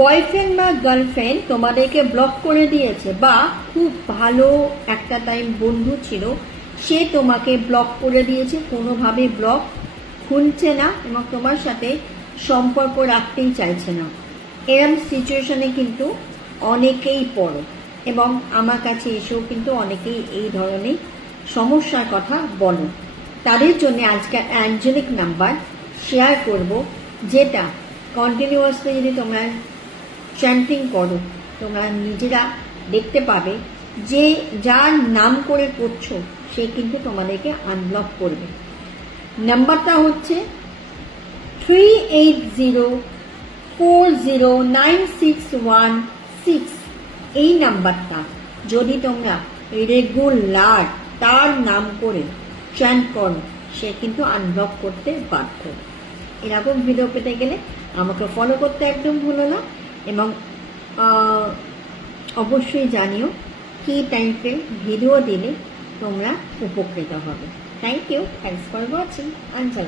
Boyfriend বা girlfriend তোমাদেরকে block করে দিয়েছে, বা খুব ভালো একটা টাইম বন্ধু ছিল, সে তোমাকে ব্লক করে দিয়েছে, কোনোভাবে ব্লক খুলছে না এবং তোমার সাথে সম্পর্ক রাখতেই চাইছে না। এরম সিচুয়েশনে কিন্তু অনেকেই পড়ো এবং আমার কাছে এসেও কিন্তু অনেকেই এই ধরনের সমস্যার কথা বলো। তাদের জন্য আজকে অ্যাঞ্জেলিক নাম্বার শেয়ার করব, যেটা কন্টিনিউয়াসলি যদি তোমরা চ্যান্টিং করো তোমরা নিজেরা দেখতে পাবে যে যার নাম করে করছো সে কিন্তু তোমাদেরকে আনব্লক করবে। নাম্বারটা হচ্ছে 38040961 এই নাম্বারটা যদি তোমরা রেগুলার তার নাম করে চ্যান্ট করো সে কিন্তু আনব্লক করতে বাধ্য। এরকম ভিডিও পেতে গেলে আমাকে ফলো করতে একদম ভুলো না এবং অবশ্যই জানিও কি টাইপের ভিডিও দিলে তোমরা উপকৃত হবে। Thank you, thanks for watching. আঞ্চল।